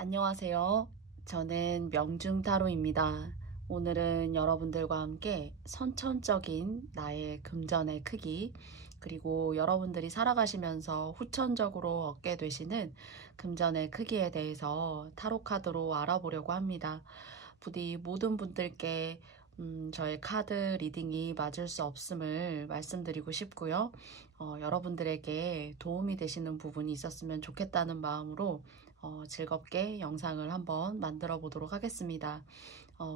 안녕하세요. 저는 명중타로입니다. 오늘은 여러분들과 함께 선천적인 나의 금전의 크기, 그리고 여러분들이 살아가시면서 후천적으로 얻게 되시는 금전의 크기에 대해서 타로 카드로 알아보려고 합니다. 부디 모든 분들께 저의 카드 리딩이 맞을 수 없음을 말씀드리고 싶고요. 여러분들에게 도움이 되시는 부분이 있었으면 좋겠다는 마음으로 즐겁게 영상을 한번 만들어 보도록 하겠습니다.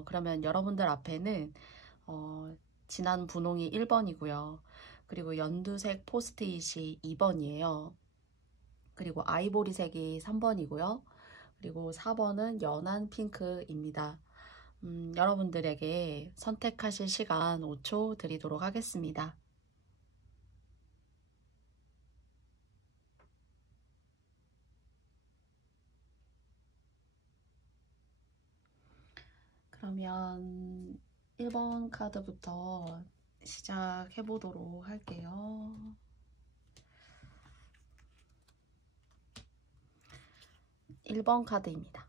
그러면 여러분들 앞에는 진한 분홍이 1번이고요. 그리고 연두색 포스트잇이 2번이에요. 그리고 아이보리색이 3번이고요. 그리고 4번은 연한 핑크입니다. 여러분들에게 선택하실 시간 5초 드리도록 하겠습니다. 그러면 1번 카드부터 시작해 보도록 할게요. 1번 카드입니다.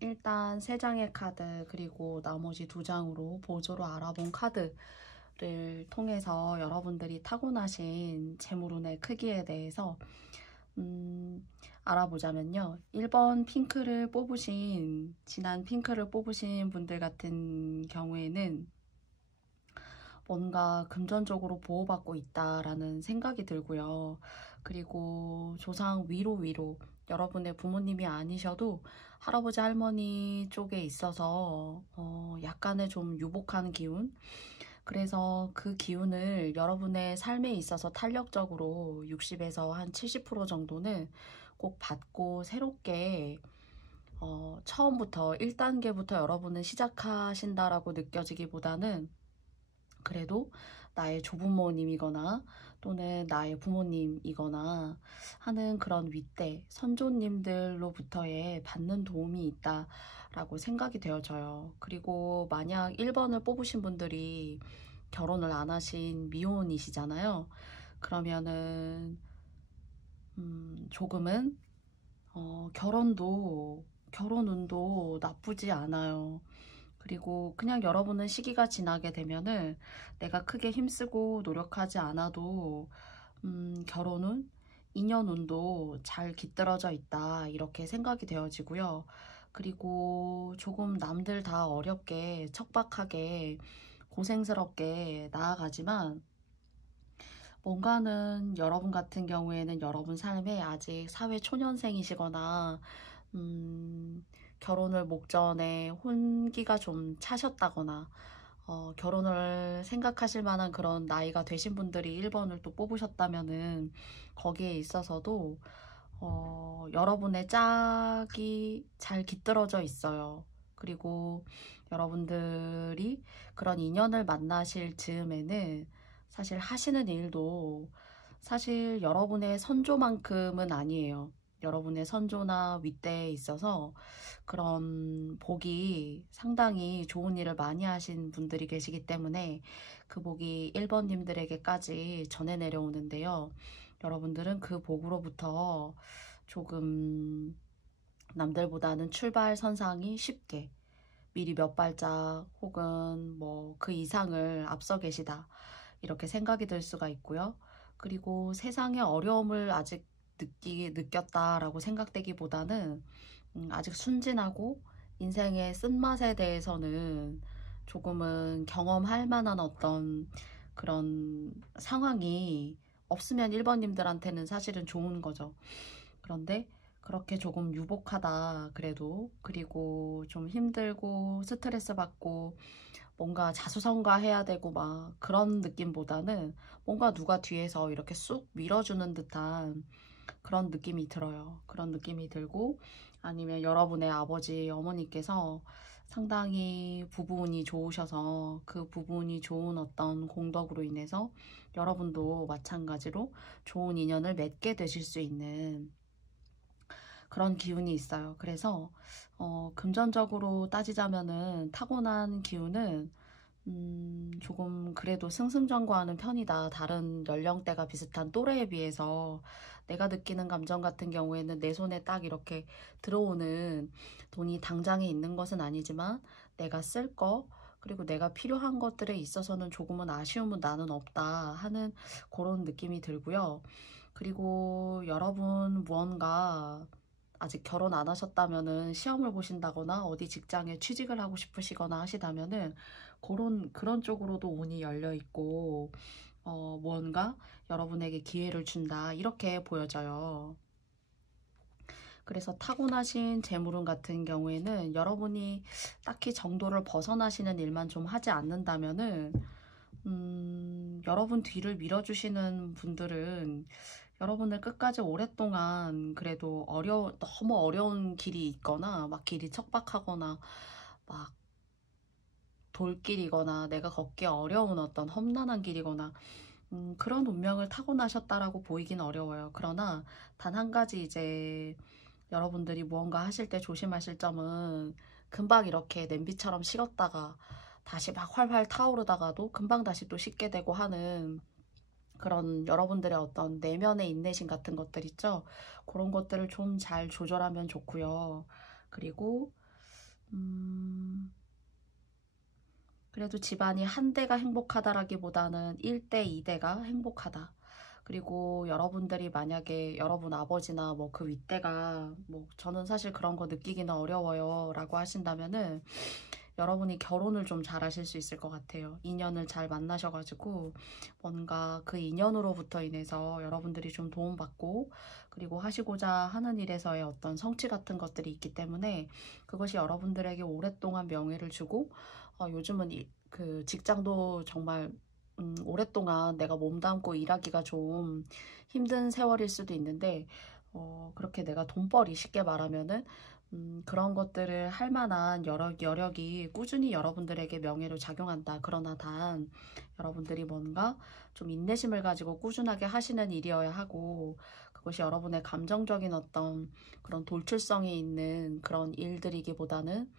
일단 3장의 카드 그리고 나머지 2장으로 보조로 알아본 카드를 통해서 여러분들이 타고나신 재물운의 크기에 대해서 알아보자면요. 1번 핑크를 뽑으신, 진한 핑크를 뽑으신 분들 같은 경우에는 뭔가 금전적으로 보호받고 있다라는 생각이 들고요. 그리고 조상 위로 여러분의 부모님이 아니셔도 할아버지 할머니 쪽에 있어서 약간의 좀 유복한 기운, 그래서 그 기운을 여러분의 삶에 있어서 탄력적으로 60에서 한 70% 정도는 꼭 받고 새롭게 처음부터 1단계부터 여러분은 시작하신다라고 느껴지기보다는 그래도 나의 조부모님이거나 또는 나의 부모님이거나 하는 그런 윗대 선조님들로부터의 받는 도움이 있다라고 생각이 되어져요. 그리고 만약 1번을 뽑으신 분들이 결혼을 안 하신 미혼이시잖아요. 그러면은 조금은 결혼운도 나쁘지 않아요. 그리고 그냥 여러분은 시기가 지나게 되면은 내가 크게 힘쓰고 노력하지 않아도 결혼운, 인연운도 잘 깃들어져 있다 이렇게 생각이 되어지고요. 그리고 조금 남들 다 어렵게 척박하게 고생스럽게 나아가지만 뭔가는 여러분 같은 경우에는 여러분 삶에 아직 사회 초년생이시거나 결혼을 목전에 혼기가 좀 차셨다거나 결혼을 생각하실 만한 그런 나이가 되신 분들이 1번을 또 뽑으셨다면은 거기에 있어서도 여러분의 짝이 잘 깃들어져 있어요. 그리고 여러분들이 그런 인연을 만나실 즈음에는 사실 하시는 일도 사실 여러분의 선조만큼은 아니에요. 여러분의 선조나 윗대에 있어서 그런 복이 상당히 좋은 일을 많이 하신 분들이 계시기 때문에 그 복이 1번님들에게까지 전해 내려오는데요. 여러분들은 그 복으로부터 조금 남들보다는 출발 선상이 쉽게 미리 몇 발짝 혹은 뭐 그 이상을 앞서 계시다 이렇게 생각이 들 수가 있고요. 그리고 세상의 어려움을 아직 느꼈다라고 생각되기보다는 아직 순진하고 인생의 쓴맛에 대해서는 조금은 경험할 만한 어떤 그런 상황이 없으면 1번님들한테는 사실은 좋은 거죠. 그런데 그렇게 조금 유복하다 그래도, 그리고 좀 힘들고 스트레스 받고 뭔가 자수성가해야 되고 막 그런 느낌보다는 뭔가 누가 뒤에서 이렇게 쑥 밀어주는 듯한 그런 느낌이 들어요. 그런 느낌이 들고, 아니면 여러분의 아버지 어머니께서 상당히 부분이 좋으셔서 그 부분이 좋은 어떤 공덕으로 인해서 여러분도 마찬가지로 좋은 인연을 맺게 되실 수 있는 그런 기운이 있어요. 그래서 금전적으로 따지자면은 타고난 기운은 조금 그래도 승승장구하는 편이다. 다른 연령대가 비슷한 또래에 비해서 내가 느끼는 감정 같은 경우에는 내 손에 딱 이렇게 들어오는 돈이 당장에 있는 것은 아니지만 내가 쓸 거, 그리고 내가 필요한 것들에 있어서는 조금은 아쉬움은 나는 없다 하는 그런 느낌이 들고요. 그리고 여러분 무언가 아직 결혼 안 하셨다면은 시험을 보신다거나 어디 직장에 취직을 하고 싶으시거나 하시다면은 그런 쪽으로도 운이 열려 있고 무언가 여러분에게 기회를 준다 이렇게 보여져요. 그래서 타고나신 재물운 같은 경우에는 여러분이 딱히 정도를 벗어나시는 일만 좀 하지 않는다면은 여러분 뒤를 밀어주시는 분들은 여러분을 끝까지 오랫동안 그래도 너무 어려운 길이 있거나 막 길이 척박하거나 막 돌길이거나 내가 걷기 어려운 어떤 험난한 길이거나 그런 운명을 타고나셨다라고 보이긴 어려워요. 그러나 단 한 가지 이제 여러분들이 무언가 하실 때 조심하실 점은 금방 이렇게 냄비처럼 식었다가 다시 막 활활 타오르다가도 금방 다시 또 식게 되고 하는 그런 여러분들의 어떤 내면의 인내심 같은 것들 있죠. 그런 것들을 좀 잘 조절하면 좋고요. 그리고 그래도 집안이 한 대가 행복하다라기보다는 1대, 2대가 행복하다. 그리고 여러분들이 만약에 여러분 아버지나 뭐 그 윗대가 뭐 저는 사실 그런 거 느끼기는 어려워요 라고 하신다면은 여러분이 결혼을 좀 잘 하실 수 있을 것 같아요. 인연을 잘 만나셔가지고 뭔가 그 인연으로부터 인해서 여러분들이 좀 도움받고 그리고 하시고자 하는 일에서의 어떤 성취 같은 것들이 있기 때문에 그것이 여러분들에게 오랫동안 명예를 주고 요즘은 그 직장도 정말 오랫동안 내가 몸담고 일하기가 좀 힘든 세월일 수도 있는데 그렇게 내가 돈벌이 쉽게 말하면은 그런 것들을 할 만한 여력이 꾸준히 여러분들에게 명예로 작용한다. 그러나 단 여러분들이 뭔가 좀 인내심을 가지고 꾸준하게 하시는 일이어야 하고 그것이 여러분의 감정적인 어떤 그런 돌출성이 있는 그런 일들이기보다는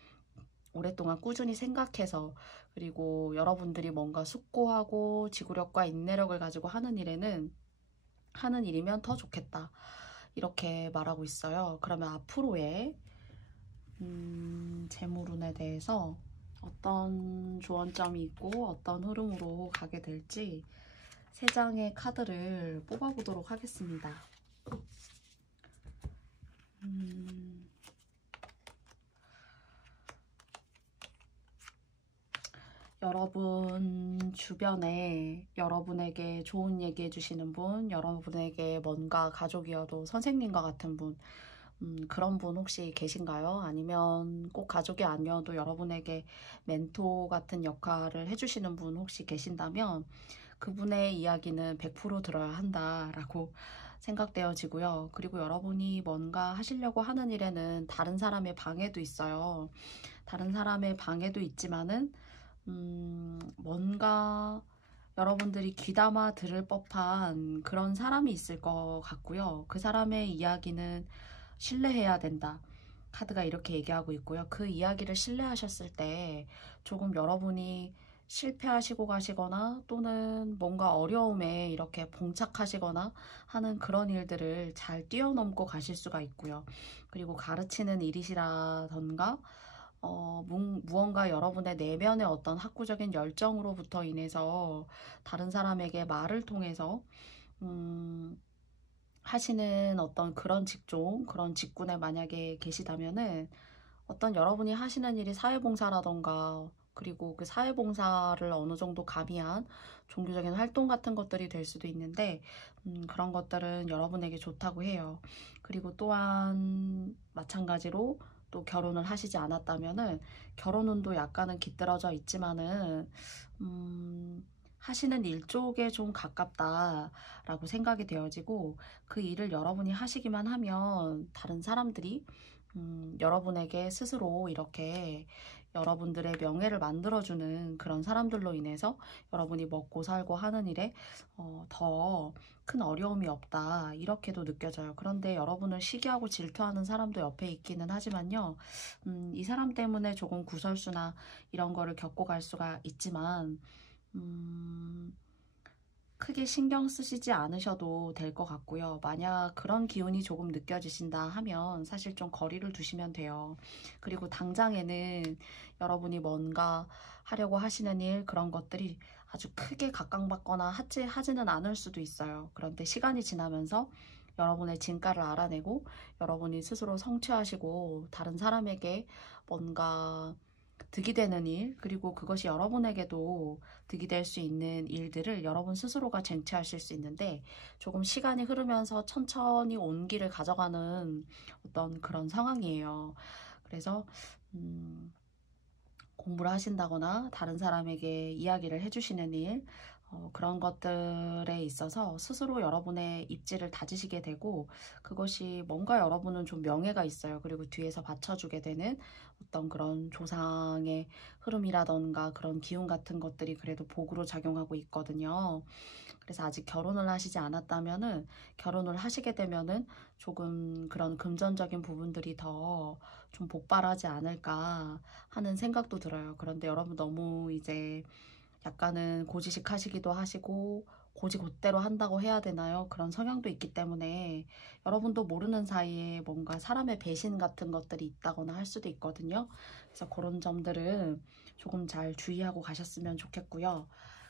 오랫동안 꾸준히 생각해서 그리고 여러분들이 뭔가 숙고하고 지구력과 인내력을 가지고 하는 일이면 더 좋겠다. 이렇게 말하고 있어요. 그러면 앞으로의 재물운에 대해서 어떤 조언점이 있고 어떤 흐름으로 가게 될지 세 장의 카드를 뽑아보도록 하겠습니다. 여러분 주변에 여러분에게 좋은 얘기 해주시는 분, 여러분에게 뭔가 가족이어도 선생님과 같은 분, 그런 분 혹시 계신가요? 아니면 꼭 가족이 아니어도 여러분에게 멘토 같은 역할을 해주시는 분 혹시 계신다면 그분의 이야기는 100% 들어야 한다라고 생각되어지고요. 그리고 여러분이 뭔가 하시려고 하는 일에는 다른 사람의 방해도 있어요. 다른 사람의 방해도 있지만은 뭔가 여러분들이 귀담아 들을 법한 그런 사람이 있을 것 같고요. 그 사람의 이야기는 신뢰해야 된다. 카드가 이렇게 얘기하고 있고요. 그 이야기를 신뢰하셨을 때 조금 여러분이 실패하시고 가시거나 또는 뭔가 어려움에 이렇게 봉착하시거나 하는 그런 일들을 잘 뛰어넘고 가실 수가 있고요. 그리고 가르치는 일이시라던가 무언가 여러분의 내면의 어떤 학구적인 열정으로부터 인해서 다른 사람에게 말을 통해서 하시는 어떤 그런 직종, 그런 직군에 만약에 계시다면은 어떤 여러분이 하시는 일이 사회봉사라던가 그리고 그 사회봉사를 어느 정도 가미한 종교적인 활동 같은 것들이 될 수도 있는데 그런 것들은 여러분에게 좋다고 해요. 그리고 또한 마찬가지로 또 결혼을 하시지 않았다면은 결혼운도 약간은 깃들어져 있지만은 하시는 일 쪽에 좀 가깝다라고 생각이 되어지고 그 일을 여러분이 하시기만 하면 다른 사람들이 여러분에게 스스로 이렇게 여러분들의 명예를 만들어주는 그런 사람들로 인해서 여러분이 먹고 살고 하는 일에 더 큰 어려움이 없다, 이렇게도 느껴져요. 그런데 여러분을 시기하고 질투하는 사람도 옆에 있기는 하지만요. 이 사람 때문에 조금 구설수나 이런 거를 겪고 갈 수가 있지만 크게 신경 쓰시지 않으셔도 될 것 같고요. 만약 그런 기운이 조금 느껴지신다 하면 사실 좀 거리를 두시면 돼요. 그리고 당장에는 여러분이 뭔가 하려고 하시는 일, 그런 것들이 아주 크게 각광받거나 하지는 않을 수도 있어요. 그런데 시간이 지나면서 여러분의 진가를 알아내고 여러분이 스스로 성취하시고 다른 사람에게 뭔가 득이 되는 일, 그리고 그것이 여러분에게도 득이 될 수 있는 일들을 여러분 스스로가 쟁취하실 수 있는데, 조금 시간이 흐르면서 천천히 온기를 가져가는 어떤 그런 상황이에요. 그래서 공부를 하신다거나 다른 사람에게 이야기를 해주시는 일, 그런 것들에 있어서 스스로 여러분의 입지를 다지시게 되고, 그것이 뭔가 여러분은 좀 명예가 있어요. 그리고 뒤에서 받쳐주게 되는 어떤 그런 조상의 흐름이라던가 그런 기운 같은 것들이 그래도 복으로 작용하고 있거든요. 그래서 아직 결혼을 하시지 않았다면은, 결혼을 하시게 되면은 조금 그런 금전적인 부분들이 더 좀 복발하지 않을까 하는 생각도 들어요. 그런데 여러분 너무 이제 약간은 고지식 하시기도 하시고 고지곧대로 한다고 해야 되나요? 그런 성향도 있기 때문에 여러분도 모르는 사이에 뭔가 사람의 배신 같은 것들이 있다거나 할 수도 있거든요. 그래서 그런 점들은 조금 잘 주의하고 가셨으면 좋겠고요.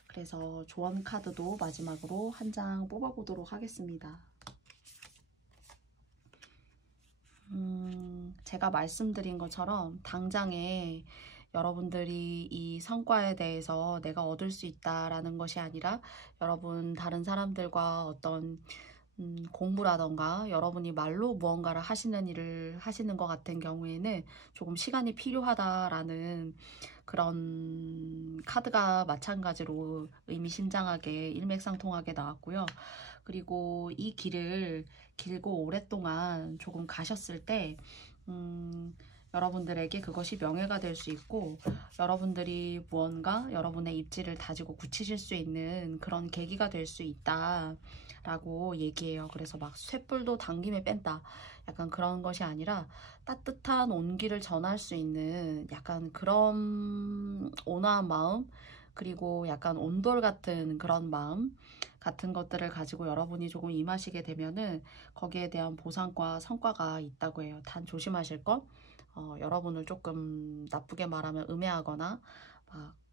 그래서 조언 카드도 마지막으로 한 장 뽑아보도록 하겠습니다. 제가 말씀드린 것처럼 당장에 여러분들이 이 성과에 대해서 내가 얻을 수 있다라는 것이 아니라, 여러분 다른 사람들과 어떤 공부라던가 여러분이 말로 무언가를 하시는 일을 하시는 것 같은 경우에는 조금 시간이 필요하다라는 그런 카드가 마찬가지로 의미심장하게 일맥상통하게 나왔고요. 그리고 이 길을 길고 오랫동안 조금 가셨을 때 여러분들에게 그것이 명예가 될 수 있고, 여러분들이 무언가 여러분의 입지를 다지고 굳히실 수 있는 그런 계기가 될 수 있다 라고 얘기해요. 그래서 막 쇳불도 당김에 뺀다, 약간 그런 것이 아니라 따뜻한 온기를 전할 수 있는 약간 그런 온화한 마음, 그리고 약간 온돌 같은 그런 마음 같은 것들을 가지고 여러분이 조금 임하시게 되면은 거기에 대한 보상과 성과가 있다고 해요. 단 조심하실 것, 여러분을 조금 나쁘게 말하면 음해하거나 막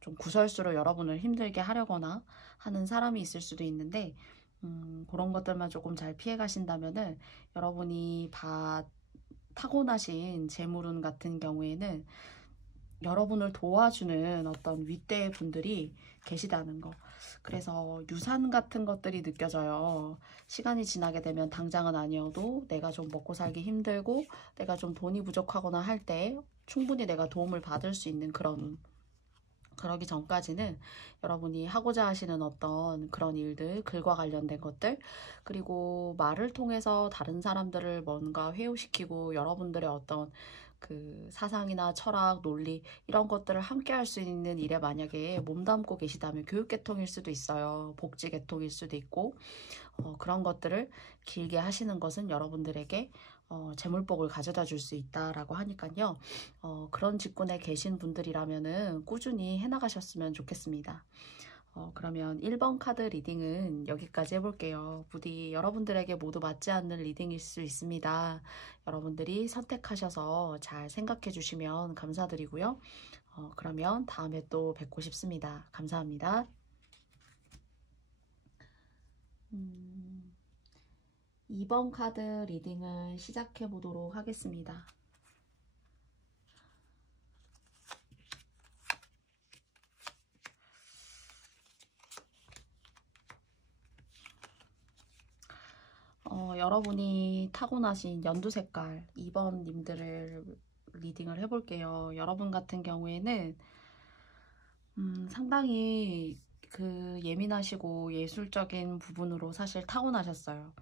좀 구설수로 여러분을 힘들게 하려거나 하는 사람이 있을 수도 있는데, 그런 것들만 조금 잘 피해 가신다면은 여러분이 타고나신 재물운 같은 경우에는 여러분을 도와주는 어떤 윗대 분들이 계시다는 거. 그래서 유산 같은 것들이 느껴져요. 시간이 지나게 되면 당장은 아니어도 내가 좀 먹고 살기 힘들고 내가 좀 돈이 부족하거나 할 때 충분히 내가 도움을 받을 수 있는 그러기 전까지는 여러분이 하고자 하시는 어떤 그런 일들, 글과 관련된 것들, 그리고 말을 통해서 다른 사람들을 뭔가 회유시키고 여러분들의 어떤 그 사상이나 철학, 논리 이런 것들을 함께 할 수 있는 일에 만약에 몸담고 계시다면 교육계통일 수도 있어요. 복지계통일 수도 있고, 그런 것들을 길게 하시는 것은 여러분들에게 재물복을 가져다 줄 수 있다라고 하니까요. 그런 직군에 계신 분들이라면은 꾸준히 해나가셨으면 좋겠습니다. 그러면 1번 카드 리딩은 여기까지 해볼게요. 부디 여러분들에게 모두 맞지 않는 리딩일 수 있습니다. 여러분들이 선택하셔서 잘 생각해 주시면 감사드리고요. 그러면 다음에 또 뵙고 싶습니다. 감사합니다. 2번 카드 리딩을 시작해 보도록 하겠습니다. 여러분이 타고나신 연두 색깔 2번 님들을 리딩을 해볼게요. 여러분 같은 경우에는 상당히 그 예민하시고 예술적인 부분으로 사실 타고나셨어요.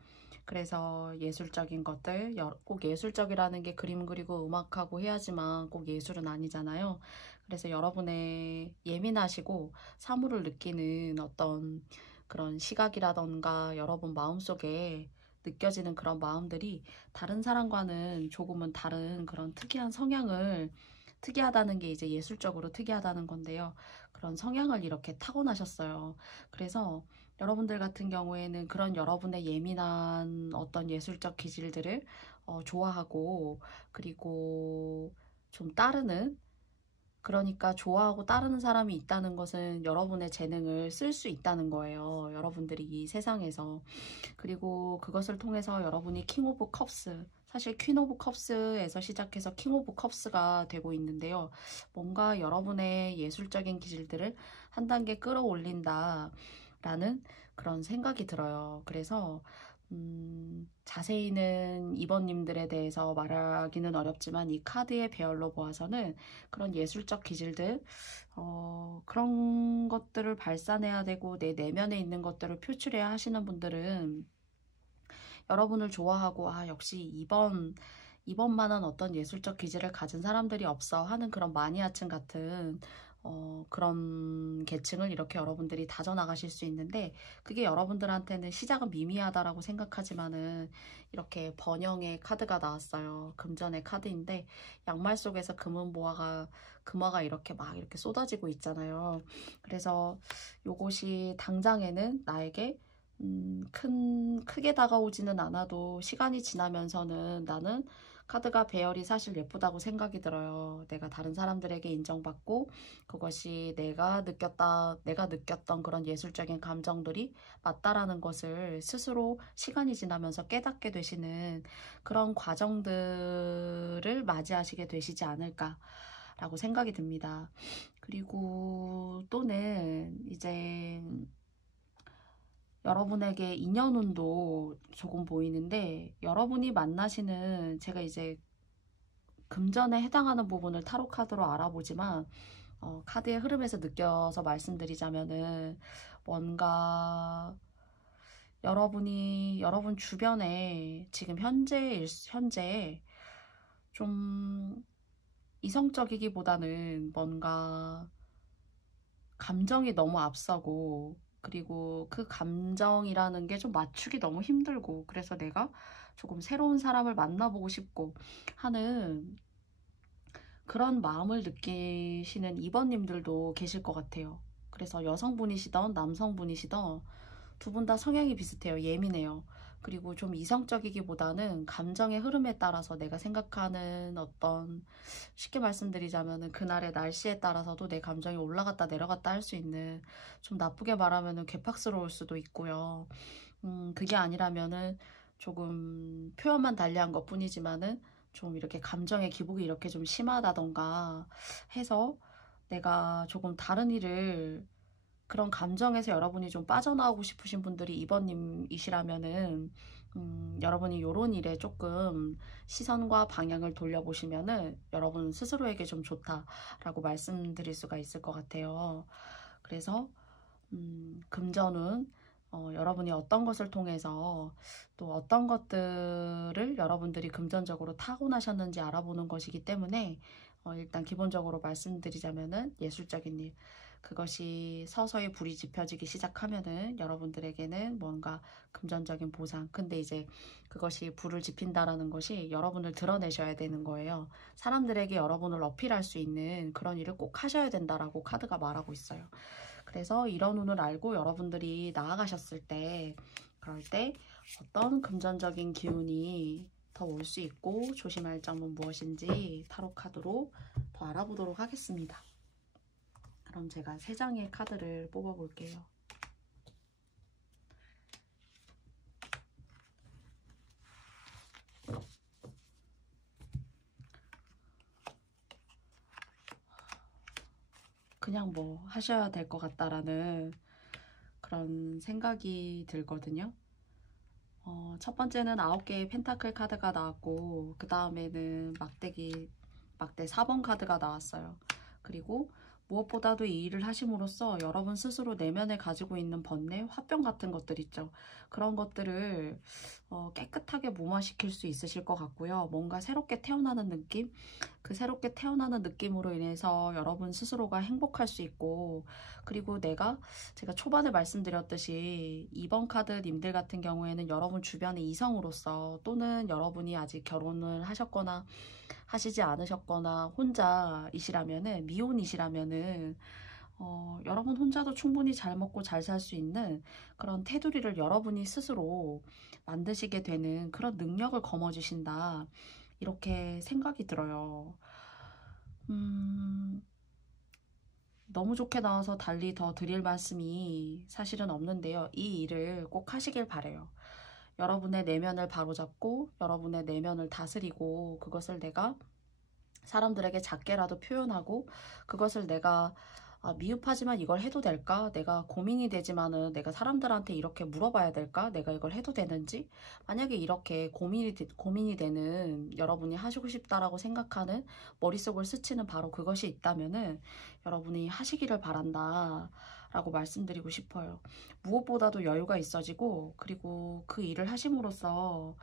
그래서 예술적인 것들, 꼭 예술적이라는 게 그림 그리고 음악하고 해야지만 꼭 예술은 아니잖아요. 그래서 여러분의 예민하시고 사물을 느끼는 어떤 그런 시각이라던가 여러분 마음속에 느껴지는 그런 마음들이 다른 사람과는 조금은 다른 그런 특이한 성향을, 특이하다는 게 이제 예술적으로 특이하다는 건데요. 그런 성향을 이렇게 타고나셨어요. 그래서 여러분들 같은 경우에는 그런 여러분의 예민한 어떤 예술적 기질들을 좋아하고, 그리고 좀 따르는, 그러니까 좋아하고 따르는 사람이 있다는 것은 여러분의 재능을 쓸 수 있다는 거예요. 여러분들이 이 세상에서. 그리고 그것을 통해서 여러분이 킹 오브 컵스, 사실 퀸 오브 컵스에서 시작해서 킹 오브 컵스가 되고 있는데요. 뭔가 여러분의 예술적인 기질들을 한 단계 끌어올린다라는 그런 생각이 들어요. 그래서 자세히는 이번님들에 대해서 말하기는 어렵지만 이 카드의 배열로 보아서는 그런 예술적 기질들, 그런 것들을 발산해야 되고 내 내면에 있는 것들을 표출해야 하시는 분들은 여러분을 좋아하고, 아, 역시 이번만한 어떤 예술적 기질을 가진 사람들이 없어 하는 그런 마니아층 같은 그런 계층을 이렇게 여러분들이 다져나가실 수 있는데, 그게 여러분들한테는 시작은 미미하다라고 생각하지만은 이렇게 번영의 카드가 나왔어요. 금전의 카드인데 양말 속에서 금화가 이렇게 막 이렇게 쏟아지고 있잖아요. 그래서 요것이 당장에는 나에게 크게 다가오지는 않아도 시간이 지나면서는 나는 카드가 배열이 사실 예쁘다고 생각이 들어요. 내가 다른 사람들에게 인정받고 그것이 내가 느꼈던 그런 예술적인 감정들이 맞다라는 것을 스스로 시간이 지나면서 깨닫게 되시는 그런 과정들을 맞이하시게 되시지 않을까라고 생각이 듭니다. 그리고 또는 이제 여러분에게 인연운도 조금 보이는데, 여러분이 만나시는, 제가 이제 금전에 해당하는 부분을 타로 카드로 알아보지만 카드의 흐름에서 느껴서 말씀드리자면은 뭔가 여러분 주변에 지금 현재 좀 이성적이기보다는 뭔가 감정이 너무 앞서고, 그리고 그 감정이라는 게 좀 맞추기 너무 힘들고, 그래서 내가 조금 새로운 사람을 만나보고 싶고 하는 그런 마음을 느끼시는 이번님들도 계실 것 같아요. 그래서 여성분이시던 남성분이시던 두 분 다 성향이 비슷해요. 예민해요. 그리고 좀 이성적이기보다는 감정의 흐름에 따라서 내가 생각하는 어떤, 쉽게 말씀드리자면은 그날의 날씨에 따라서도 내 감정이 올라갔다 내려갔다 할 수 있는, 좀 나쁘게 말하면은 괴팍스러울 수도 있고요. 그게 아니라면은 조금 표현만 달리한 것 뿐이지만은 좀 이렇게 감정의 기복이 이렇게 좀 심하다던가 해서 내가 조금 다른 일을, 그런 감정에서 여러분이 좀 빠져나오고 싶으신 분들이 이번님이시라면은 여러분이 요런 일에 조금 시선과 방향을 돌려보시면은 여러분 스스로에게 좀 좋다라고 말씀드릴 수가 있을 것 같아요. 그래서 금전운, 여러분이 어떤 것을 통해서 또 어떤 것들을 여러분들이 금전적으로 타고나셨는지 알아보는 것이기 때문에 일단 기본적으로 말씀드리자면은 예술적인 일, 그것이 서서히 불이 지펴지기 시작하면은 여러분들에게는 뭔가 금전적인 보상. 근데 이제 그것이 불을 지핀다라는 것이 여러분을 드러내셔야 되는 거예요. 사람들에게 여러분을 어필할 수 있는 그런 일을 꼭 하셔야 된다라고 카드가 말하고 있어요. 그래서 이런 운을 알고 여러분들이 나아가셨을 때, 그럴 때 어떤 금전적인 기운이 더 올 수 있고 조심할 점은 무엇인지 타로 카드로 더 알아보도록 하겠습니다. 그럼 제가 3장의 카드를 뽑아 볼게요. 그냥 뭐 하셔야 될 것 같다라는 그런 생각이 들거든요. 첫 번째는 9개의 펜타클 카드가 나왔고, 그 다음에는 막대 4번 카드가 나왔어요. 그리고 무엇보다도 이 일을 하심으로써 여러분 스스로 내면에 가지고 있는 번뇌, 화병 같은 것들 있죠. 그런 것들을 깨끗하게 무마시킬 수 있으실 것 같고요. 뭔가 새롭게 태어나는 느낌? 그 새롭게 태어나는 느낌으로 인해서 여러분 스스로가 행복할 수 있고, 그리고 제가 초반에 말씀드렸듯이 2번 카드 님들 같은 경우에는 여러분 주변의 이성으로서, 또는 여러분이 아직 결혼을 하셨거나 하시지 않으셨거나 혼자이시라면은, 미혼이시라면은 여러분 혼자도 충분히 잘 먹고 잘 살 수 있는 그런 테두리를 여러분이 스스로 만드시게 되는 그런 능력을 거머쥐신다, 이렇게 생각이 들어요. 너무 좋게 나와서 달리 더 드릴 말씀이 사실은 없는데요. 이 일을 꼭 하시길 바래요. 여러분의 내면을 바로잡고 여러분의 내면을 다스리고, 그것을 내가 사람들에게 작게라도 표현하고, 그것을 내가 미흡하지만 이걸 해도 될까? 내가 고민이 되지만은 내가 사람들한테 이렇게 물어봐야 될까? 내가 이걸 해도 되는지? 만약에 이렇게 고민이 되는, 여러분이 하시고 싶다라고 생각하는, 머릿속을 스치는 바로 그것이 있다면은 여러분이 하시기를 바란다 라고 말씀드리고 싶어요. 무엇보다도 여유가 있어지고, 그리고 그 일을 하심으로써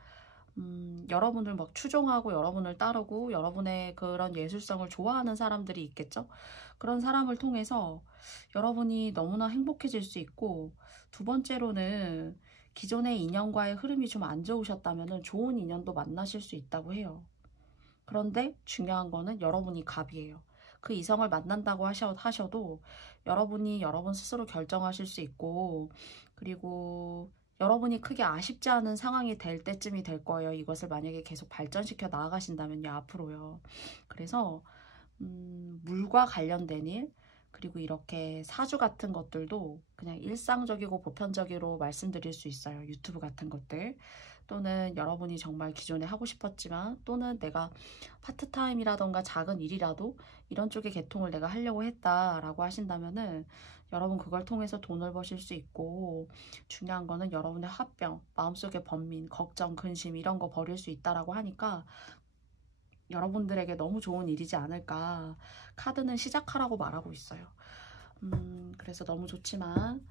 여러분을 막 추종하고 여러분을 따르고 여러분의 그런 예술성을 좋아하는 사람들이 있겠죠. 그런 사람을 통해서 여러분이 너무나 행복해질 수 있고, 두 번째로는 기존의 인연과의 흐름이 좀 안 좋으셨다면 좋은 인연도 만나실 수 있다고 해요. 그런데 중요한 거는 여러분이 갑이에요. 그 이성을 만난다고 하셔도 여러분이 여러분 스스로 결정하실 수 있고, 그리고 여러분이 크게 아쉽지 않은 상황이 될 때쯤이 될 거예요. 이것을 만약에 계속 발전시켜 나아가신다면요, 앞으로요. 그래서 물과 관련된 일, 그리고 이렇게 사주 같은 것들도 그냥 일상적이고 보편적으로 말씀드릴 수 있어요. 유튜브 같은 것들. 또는 여러분이 정말 기존에 하고 싶었지만, 또는 내가 파트타임이라던가 작은 일이라도 이런 쪽의 계통을 내가 하려고 했다라고 하신다면은 여러분 그걸 통해서 돈을 버실 수 있고, 중요한 거는 여러분의 화병, 마음속의 번민, 걱정, 근심 이런 거 버릴 수 있다라고 하니까 여러분들에게 너무 좋은 일이지 않을까. 카드는 시작하라고 말하고 있어요. 그래서 너무 좋지만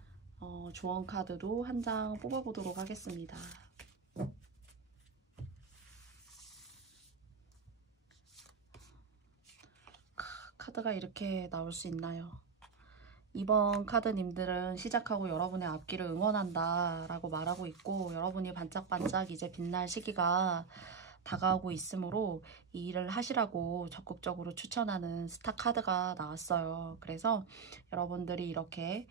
조언 카드도 한 장 뽑아보도록 하겠습니다. 카드가 이렇게 나올 수 있나요? 이번 카드님들은 시작하고 여러분의 앞길을 응원한다 라고 말하고 있고, 여러분이 반짝반짝 이제 빛날 시기가 다가오고 있으므로 이 일을 하시라고 적극적으로 추천하는 스타 카드가 나왔어요. 그래서 여러분들이 이렇게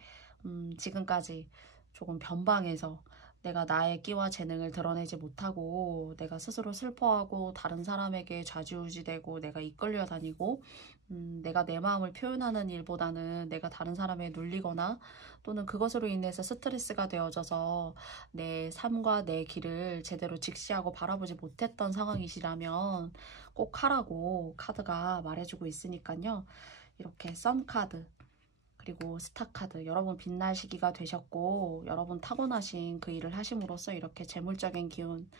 지금까지 조금 변방에서 내가 나의 끼와 재능을 드러내지 못하고 내가 스스로 슬퍼하고 다른 사람에게 좌지우지되고 내가 이끌려 다니고 내가 내 마음을 표현하는 일보다는 내가 다른 사람에 눌리거나, 또는 그것으로 인해서 스트레스가 되어져서 내 삶과 내 길을 제대로 직시하고 바라보지 못했던 상황이시라면 꼭 하라고 카드가 말해주고 있으니까요. 이렇게 썬 카드, 그리고 스타 카드, 여러분 빛날 시기가 되셨고 여러분 타고나신 그 일을 하심으로써 이렇게 재물적인 기운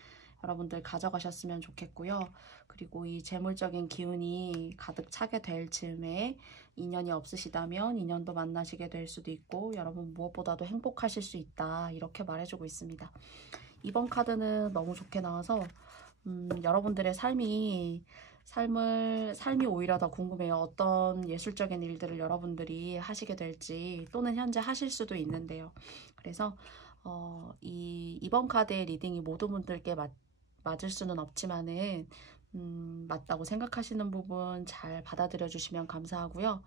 여러분들 가져가셨으면 좋겠고요. 그리고 이 재물적인 기운이 가득 차게 될 즈음에 인연이 없으시다면 인연도 만나시게 될 수도 있고, 여러분 무엇보다도 행복하실 수 있다, 이렇게 말해주고 있습니다. 이번 카드는 너무 좋게 나와서 여러분들의 삶이 오히려 더 궁금해요. 어떤 예술적인 일들을 여러분들이 하시게 될지, 또는 현재 하실 수도 있는데요. 그래서 이번 카드의 리딩이 모든 분들께 맞을 수는 없지만은 맞다고 생각하시는 부분 잘 받아들여 주시면 감사하고요.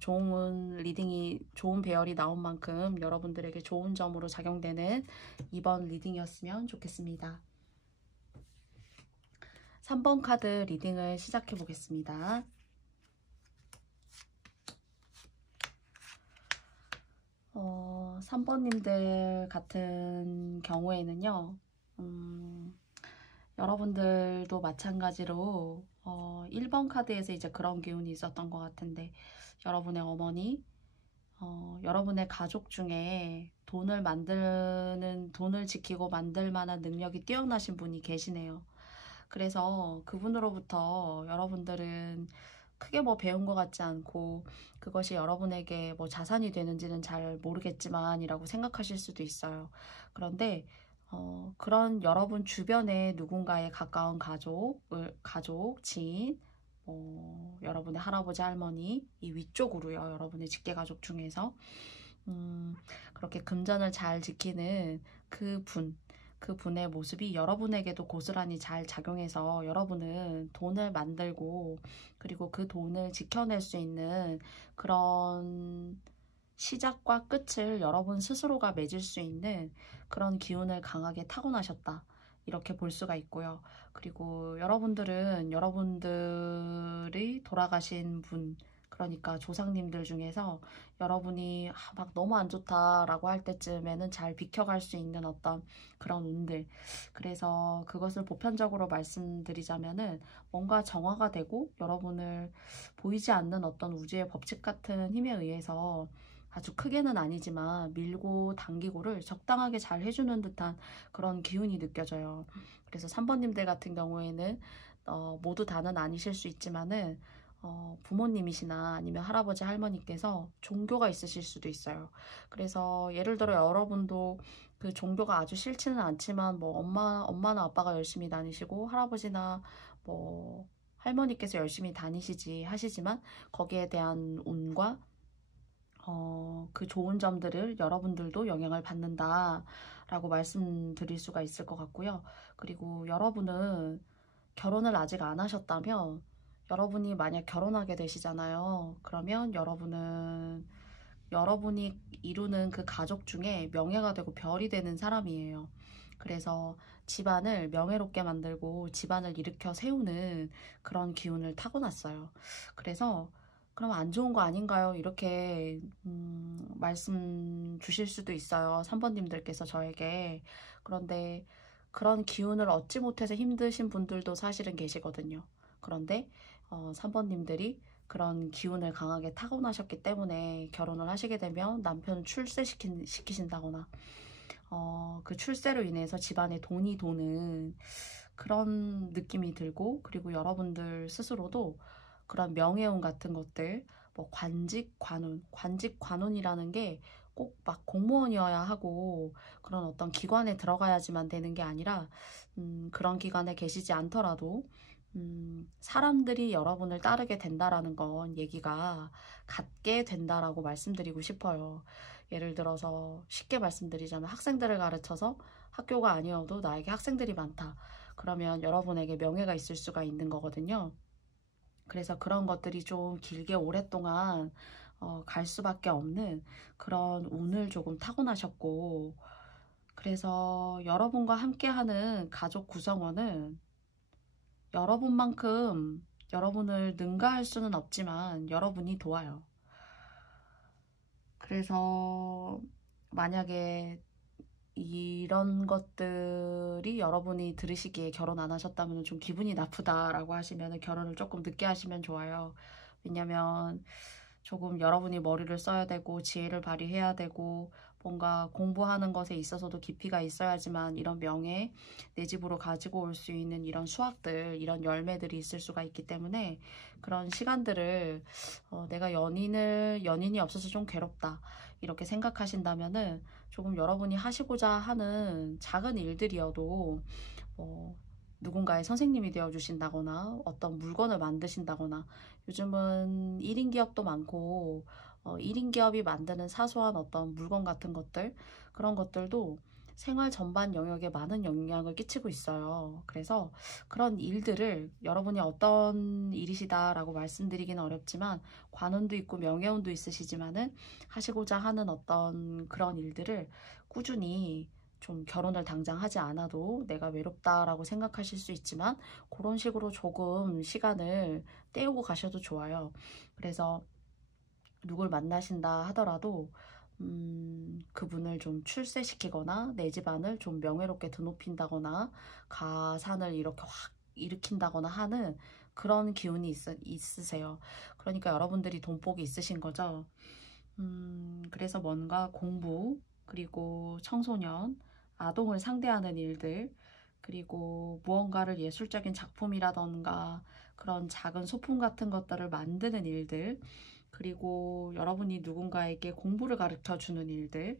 좋은 리딩이, 좋은 배열이 나온 만큼 여러분들에게 좋은 점으로 작용되는 이번 리딩이었으면 좋겠습니다. 3번 카드 리딩을 시작해 보겠습니다. 3번님들 같은 경우에는요, 여러분들도 마찬가지로 1번 카드에서 이제 그런 기운이 있었던 것 같은데, 여러분의 어머니, 여러분의 가족 중에 돈을 지키고 만들 만한 능력이 뛰어나신 분이 계시네요. 그래서 그분으로부터 여러분들은 크게 뭐 배운 것 같지 않고 그것이 여러분에게 뭐 자산이 되는지는 잘 모르겠지만이라고 생각하실 수도 있어요. 그런데 그런 여러분 주변에 누군가의 가까운 가족, 지인, 여러분의 할아버지, 할머니, 이 위쪽으로요. 여러분의 직계가족 중에서 음, 그렇게 금전을 잘 지키는 그분의 모습이 여러분에게도 고스란히 잘 작용해서 여러분은 돈을 만들고 그리고 그 돈을 지켜낼 수 있는 그런 시작과 끝을 여러분 스스로가 맺을 수 있는 그런 기운을 강하게 타고나셨다. 이렇게 볼 수가 있고요. 그리고 여러분들은 여러분들이 돌아가신 분, 그러니까 조상님들 중에서 여러분이 막 너무 안 좋다라고 할 때쯤에는 잘 비켜갈 수 있는 어떤 그런 운들. 그래서 그것을 보편적으로 말씀드리자면은 뭔가 정화가 되고 여러분을 보이지 않는 어떤 우주의 법칙 같은 힘에 의해서 아주 크게는 아니지만 밀고 당기고를 적당하게 잘 해주는 듯한 그런 기운이 느껴져요. 그래서 3번님들 같은 경우에는 모두 다는 아니실 수 있지만은 부모님이시나 아니면 할아버지 할머니께서 종교가 있으실 수도 있어요. 그래서 예를 들어 여러분도 그 종교가 아주 싫지는 않지만 뭐 엄마나 아빠가 열심히 다니시고 할아버지나 뭐 할머니께서 열심히 다니시지 하시지만 거기에 대한 운과 그 좋은 점들을 여러분들도 영향을 받는다라고 말씀드릴 수가 있을 것 같고요. 그리고 여러분은 결혼을 아직 안 하셨다면 여러분이 만약 결혼하게 되시잖아요. 그러면 여러분이 이루는 그 가족 중에 명예가 되고 별이 되는 사람이에요. 그래서 집안을 명예롭게 만들고 집안을 일으켜 세우는 그런 기운을 타고났어요. 그래서 그럼 안 좋은 거 아닌가요? 이렇게 말씀 주실 수도 있어요. 3번님들께서 저에게. 그런데 그런 기운을 얻지 못해서 힘드신 분들도 사실은 계시거든요. 그런데 3번님들이 그런 기운을 강하게 타고나셨기 때문에 결혼을 하시게 되면 남편을 출세시키신다거나 그 출세로 인해서 집안에 돈이 도는 그런 느낌이 들고 그리고 여러분들 스스로도 그런 명예운 같은 것들 뭐 관직관운이라는 게 꼭 막 공무원이어야 하고 그런 어떤 기관에 들어가야지만 되는 게 아니라 그런 기관에 계시지 않더라도 사람들이 여러분을 따르게 된다라는 건 얘기가 같게 된다라고 말씀드리고 싶어요. 예를 들어서 쉽게 말씀드리자면 학생들을 가르쳐서 학교가 아니어도 나에게 학생들이 많다. 그러면 여러분에게 명예가 있을 수가 있는 거거든요. 그래서 그런 것들이 좀 길게 오랫동안 갈 수밖에 없는 그런 운을 조금 타고나셨고 그래서 여러분과 함께하는 가족 구성원은 여러분만큼 여러분을 능가할 수는 없지만 여러분이 도와요. 그래서 만약에 이런 것들이 여러분이 들으시기에 결혼 안 하셨다면 좀 기분이 나쁘다라고 하시면 결혼을 조금 늦게 하시면 좋아요. 왜냐면 조금 여러분이 머리를 써야 되고 지혜를 발휘해야 되고 뭔가 공부하는 것에 있어서도 깊이가 있어야지만 이런 명예, 내 집으로 가지고 올 수 있는 이런 수확들, 이런 열매들이 있을 수가 있기 때문에 그런 시간들을 내가 연인이 없어서 좀 괴롭다 이렇게 생각하신다면은 조금 여러분이 하시고자 하는 작은 일들이어도 누군가의 선생님이 되어주신다거나 어떤 물건을 만드신다거나 요즘은 1인 기업도 많고 1인 기업이 만드는 사소한 어떤 물건 같은 것들 그런 것들도 생활 전반 영역에 많은 영향을 끼치고 있어요. 그래서 그런 일들을 여러분이 어떤 일이시다라고 말씀드리기는 어렵지만 관운도 있고 명예운도 있으시지만은 하시고자 하는 어떤 그런 일들을 꾸준히 좀 결혼을 당장 하지 않아도 내가 외롭다라고 생각하실 수 있지만 그런 식으로 조금 시간을 때우고 가셔도 좋아요. 그래서 누굴 만나신다 하더라도 그분을 좀 출세시키거나 내 집안을 좀 명예롭게 드높인다거나 가산을 이렇게 확 일으킨다거나 하는 그런 기운이 있으세요. 그러니까 여러분들이 돈복이 있으신 거죠. 그래서 뭔가 공부, 그리고 청소년, 아동을 상대하는 일들, 그리고 무언가를 예술적인 작품이라던가 그런 작은 소품 같은 것들을 만드는 일들, 그리고 여러분이 누군가에게 공부를 가르쳐 주는 일들,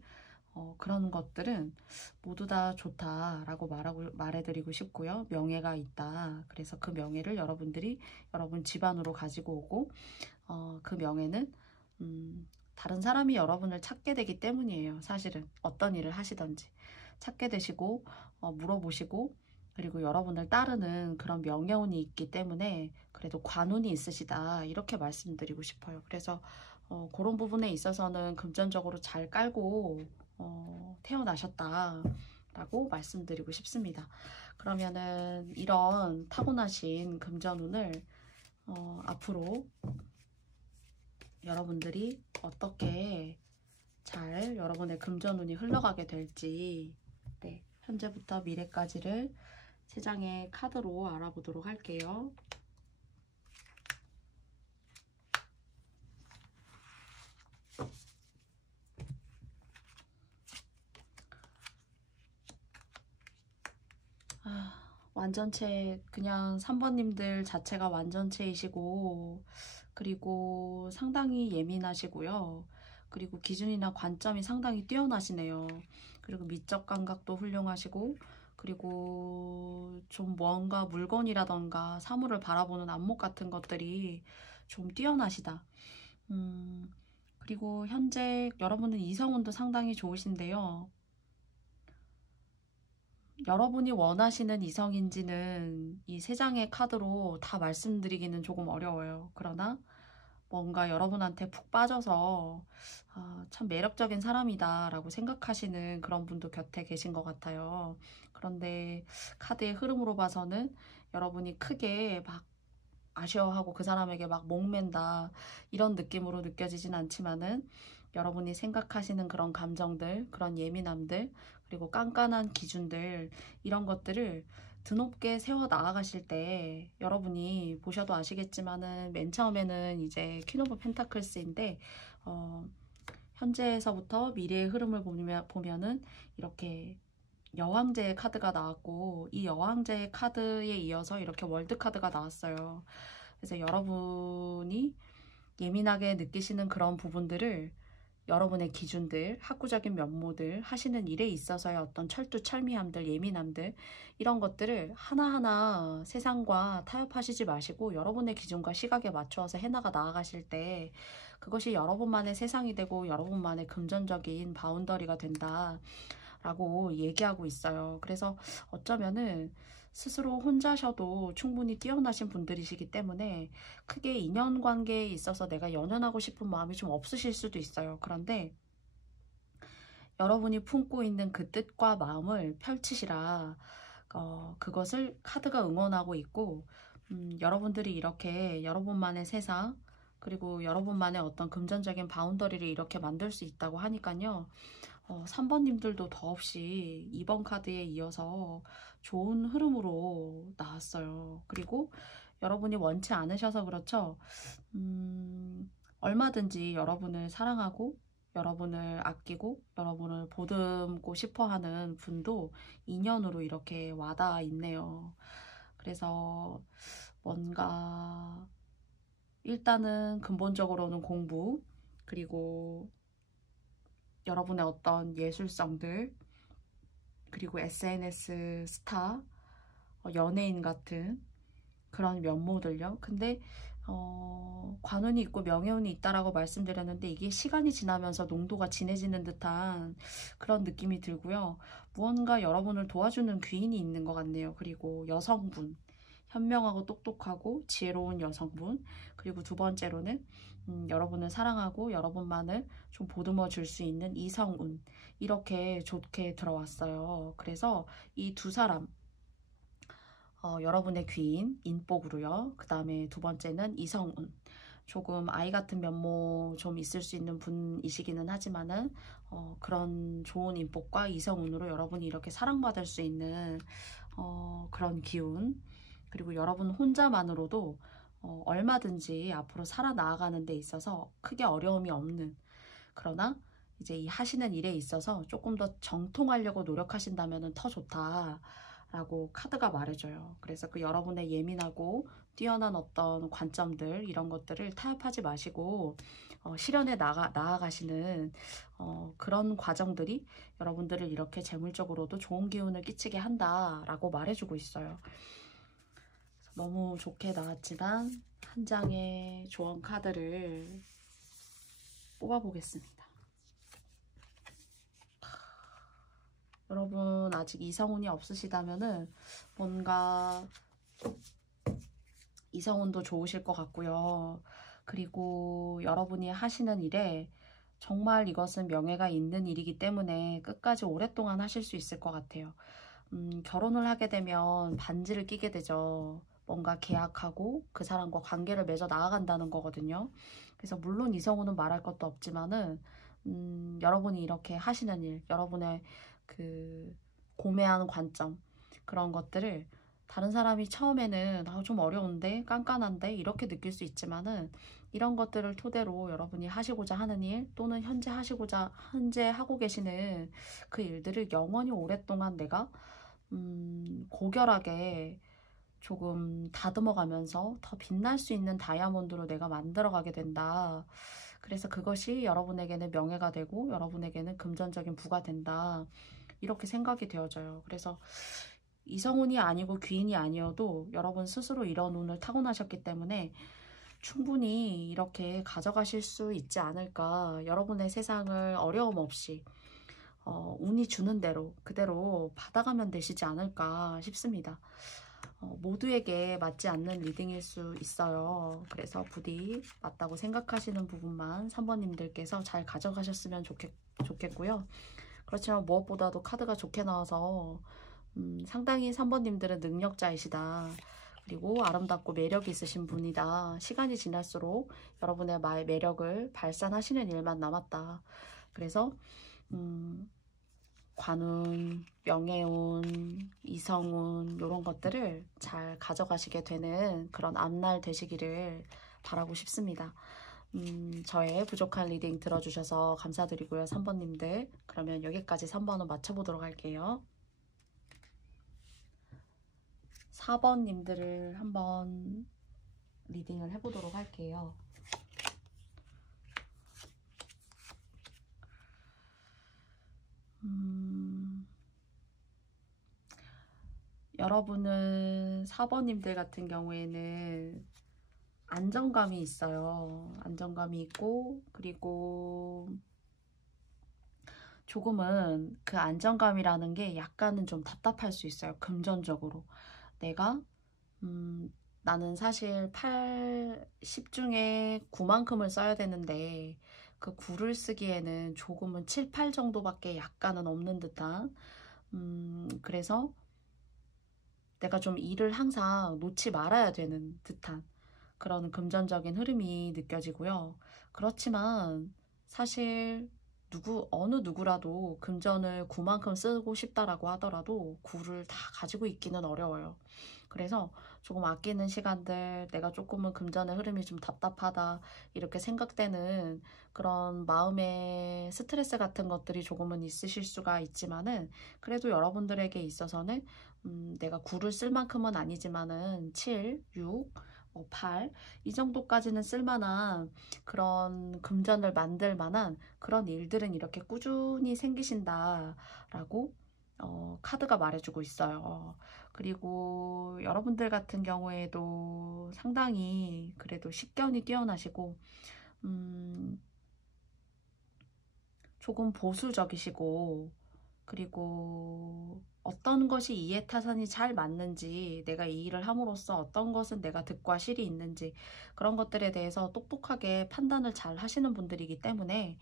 그런 것들은 모두 다 좋다라고 말해드리고 싶고요. 명예가 있다. 그래서 그 명예를 여러분들이 여러분 집안으로 가지고 오고, 그 명예는 다른 사람이 여러분을 찾게 되기 때문이에요. 사실은 어떤 일을 하시든지 찾게 되시고 물어보시고, 그리고 여러분을 따르는 그런 명예운이 있기 때문에 그래도 관운이 있으시다, 이렇게 말씀드리고 싶어요. 그래서 그런 부분에 있어서는 금전적으로 잘 깔고 태어나셨다라고 말씀드리고 싶습니다. 그러면은 이런 타고나신 금전운을 앞으로 여러분들이 어떻게 잘 여러분의 금전운이 흘러가게 될지, 네, 현재부터 미래까지를 3장의 카드로 알아보도록 할게요. 완전체, 그냥 3번님들 자체가 완전체이시고, 그리고 상당히 예민하시고요. 그리고 기준이나 관점이 상당히 뛰어나시네요. 그리고 미적 감각도 훌륭하시고, 그리고 좀 뭔가 물건이라던가 사물을 바라보는 안목 같은 것들이 좀 뛰어나시다. 그리고 현재 여러분은 이성운도 상당히 좋으신데요. 여러분이 원하시는 이성인지는 이 3장의 카드로 다 말씀드리기는 조금 어려워요. 그러나 뭔가 여러분한테 푹 빠져서 참 매력적인 사람이다 라고 생각하시는 그런 분도 곁에 계신 것 같아요. 그런데 카드의 흐름으로 봐서는 여러분이 크게 막 아쉬워하고 그 사람에게 막 목맨다, 이런 느낌으로 느껴지진 않지만은, 여러분이 생각하시는 그런 감정들, 그런 예민함들, 그리고 깐깐한 기준들, 이런 것들을 드높게 세워 나아가실 때 여러분이 보셔도 아시겠지만은 맨 처음에는 이제 퀸 오브 펜타클스인데, 현재에서부터 미래의 흐름을 보면은 이렇게 여왕제의 카드가 나왔고, 이 여왕제의 카드에 이어서 이렇게 월드 카드가 나왔어요. 그래서 여러분이 예민하게 느끼시는 그런 부분들을 여러분의 기준들, 학구적인 면모들, 하시는 일에 있어서의 어떤 철두철미함들, 예민함들, 이런 것들을 하나하나 세상과 타협하시지 마시고 여러분의 기준과 시각에 맞추어서 해나가 나아가실 때 그것이 여러분만의 세상이 되고 여러분만의 금전적인 바운더리가 된다 라고 얘기하고 있어요. 그래서 어쩌면은 스스로 혼자셔도 충분히 뛰어나신 분들이시기 때문에 크게 인연관계에 있어서 내가 연연하고 싶은 마음이 좀 없으실 수도 있어요. 그런데 여러분이 품고 있는 그 뜻과 마음을 펼치시라, 그것을 카드가 응원하고 있고, 여러분들이 이렇게 여러분만의 세상, 그리고 여러분만의 어떤 금전적인 바운더리를 이렇게 만들 수 있다고 하니까요. 3번님들도 더없이 2번 카드에 이어서 좋은 흐름으로 나왔어요. 그리고 여러분이 원치 않으셔서 그렇죠. 얼마든지 여러분을 사랑하고 여러분을 아끼고 여러분을 보듬고 싶어하는 분도 인연으로 이렇게 와닿아 있네요. 그래서 뭔가 일단은 근본적으로는 공부, 그리고 여러분의 어떤 예술성들, 그리고 SNS 스타, 연예인 같은 그런 면모들요. 근데 관운이 있고 명예운이 있다라고 말씀드렸는데 이게 시간이 지나면서 농도가 진해지는 듯한 그런 느낌이 들고요. 무언가 여러분을 도와주는 귀인이 있는 것 같네요. 그리고 여성분, 현명하고 똑똑하고 지혜로운 여성분, 그리고 두 번째로는 여러분을 사랑하고 여러분만을 좀 보듬어 줄 수 있는 이성운, 이렇게 좋게 들어왔어요. 그래서 이 두 사람, 여러분의 귀인 인복으로요. 그 다음에 두 번째는 이성운, 조금 아이 같은 면모 좀 있을 수 있는 분이시기는 하지만은 그런 좋은 인복과 이성운으로 여러분이 이렇게 사랑받을 수 있는 그런 기운, 그리고 여러분 혼자만으로도 얼마든지 앞으로 살아나가는 데 있어서 크게 어려움이 없는, 그러나 이제 이 하시는 일에 있어서 조금 더 정통하려고 노력하신다면 더 좋다 라고 카드가 말해줘요. 그래서 그 여러분의 예민하고 뛰어난 어떤 관점들 이런 것들을 타협하지 마시고 실현에 나아가시는 그런 과정들이 여러분들을 이렇게 재물적으로도 좋은 기운을 끼치게 한다라고 말해주고 있어요. 너무 좋게 나왔지만 한 장의 조언 카드를 뽑아보겠습니다. 여러분 아직 이성운이 없으시다면은 뭔가 이성운도 좋으실 것 같고요. 그리고 여러분이 하시는 일에 정말 이것은 명예가 있는 일이기 때문에 끝까지 오랫동안 하실 수 있을 것 같아요. 결혼을 하게 되면 반지를 끼게 되죠. 뭔가 계약하고 그 사람과 관계를 맺어 나아간다는 거거든요. 그래서 물론 이성우는 말할 것도 없지만은 여러분이 이렇게 하시는 일, 여러분의 그 고매한 관점 그런 것들을 다른 사람이 처음에는 좀 어려운데 깐깐한데 이렇게 느낄 수 있지만은 이런 것들을 토대로 여러분이 하시고자 하는 일 또는 현재 하고 계시는 그 일들을 영원히 오랫동안 내가 고결하게 조금 다듬어가면서 더 빛날 수 있는 다이아몬드로 내가 만들어가게 된다. 그래서 그것이 여러분에게는 명예가 되고 여러분에게는 금전적인 부가 된다. 이렇게 생각이 되어져요. 그래서 이성운이 아니고 귀인이 아니어도 여러분 스스로 이런 운을 타고나셨기 때문에 충분히 이렇게 가져가실 수 있지 않을까. 여러분의 세상을 어려움 없이 운이 주는 대로 그대로 받아가면 되시지 않을까 싶습니다. 모두에게 맞지 않는 리딩일 수 있어요. 그래서 부디 맞다고 생각하시는 부분만 3번님들께서 잘 가져가셨으면 좋겠고요. 그렇지만 무엇보다도 카드가 좋게 나와서 상당히 3번님들은 능력자이시다. 그리고 아름답고 매력이 있으신 분이다. 시간이 지날수록 여러분의 매력을 발산하시는 일만 남았다. 그래서 관운, 명예운, 이성운 이런 것들을 잘 가져가시게 되는 그런 앞날 되시기를 바라고 싶습니다. 저의 부족한 리딩 들어주셔서 감사드리고요. 3번님들 그러면 여기까지 3번은 맞춰보도록 할게요. 4번님들을 한번 리딩을 해보도록 할게요. 여러분은 4번님들 같은 경우에는 안정감이 있어요. 안정감이 있고 그리고 조금은 그 안정감이라는 게 약간은 좀 답답할 수 있어요. 금전적으로. 내가 나는 사실 10 중에 9만큼을 써야 되는데 그 9를 쓰기에는 조금은 7, 8 정도밖에 약간은 없는 듯한 그래서 내가 좀 일을 항상 놓지 말아야 되는 듯한 그런 금전적인 흐름이 느껴지고요. 그렇지만 사실 어느 누구라도 금전을 9만큼 쓰고 싶다라고 하더라도 9를 다 가지고 있기는 어려워요. 그래서 조금 아끼는 시간들, 내가 조금은 금전의 흐름이 좀 답답하다 이렇게 생각되는 그런 마음의 스트레스 같은 것들이 조금은 있으실 수가 있지만은 그래도 여러분들에게 있어서는 내가 9를 쓸 만큼은 아니지만은 7, 6, 8 이 정도까지는 쓸만한 그런 금전을 만들 만한 그런 일들은 이렇게 꾸준히 생기신다라고 카드가 말해주고 있어요. 그리고 여러분들 같은 경우에도 상당히 그래도 식견이 뛰어나시고 조금 보수적이시고 그리고 어떤 것이 이해타산이 잘 맞는지 내가 이 일을 함으로써 어떤 것은 내가 득과 실이 있는지 그런 것들에 대해서 똑똑하게 판단을 잘 하시는 분들이기 때문에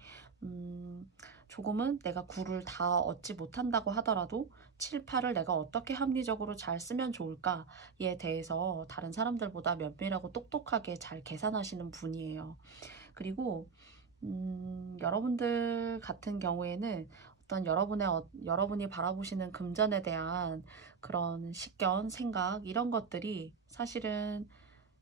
조금은 내가 9를 다 얻지 못한다고 하더라도 7, 8을 내가 어떻게 합리적으로 잘 쓰면 좋을까에 대해서 다른 사람들보다 면밀하고 똑똑하게 잘 계산하시는 분이에요. 그리고 여러분들 같은 경우에는 어떤 여러분이 바라보시는 금전에 대한 그런 식견, 생각 이런 것들이 사실은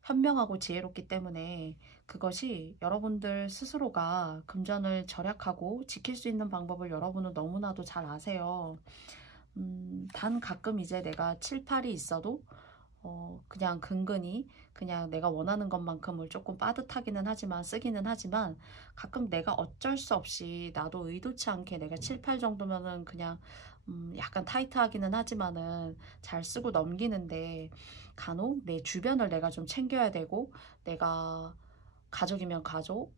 현명하고 지혜롭기 때문에 그것이 여러분들 스스로가 금전을 절약하고 지킬 수 있는 방법을 여러분은 너무나도 잘 아세요. 단 가끔 이제 내가 7, 8이 있어도 그냥 근근히 그냥 내가 원하는 것만큼을 조금 빠듯하기는 하지만 쓰기는 하지만 가끔 내가 어쩔 수 없이 나도 의도치 않게 내가 7, 8 정도면은 그냥 약간 타이트하기는 하지만은 잘 쓰고 넘기는데 간혹 내 주변을 내가 좀 챙겨야 되고 내가 가족이면 가족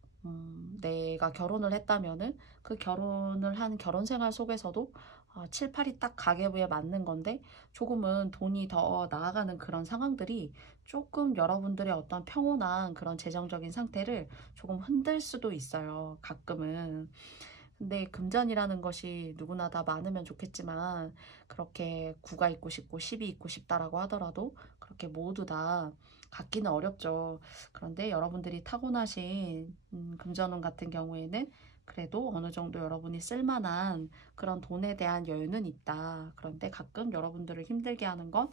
내가 결혼을 했다면은 그 결혼을 한 결혼 생활 속에서도 7, 8이 딱 가계부에 맞는 건데 조금은 돈이 더 나아가는 그런 상황들이 조금 여러분들의 어떤 평온한 그런 재정적인 상태를 조금 흔들 수도 있어요. 가끔은. 근데 금전이라는 것이 누구나 다 많으면 좋겠지만 그렇게 9가 있고 싶고 10이 있고 싶다라고 하더라도 그렇게 모두 다 갖기는 어렵죠. 그런데 여러분들이 타고나신 금전운 같은 경우에는 그래도 어느 정도 여러분이 쓸만한 그런 돈에 대한 여유는 있다. 그런데 가끔 여러분들을 힘들게 하는 건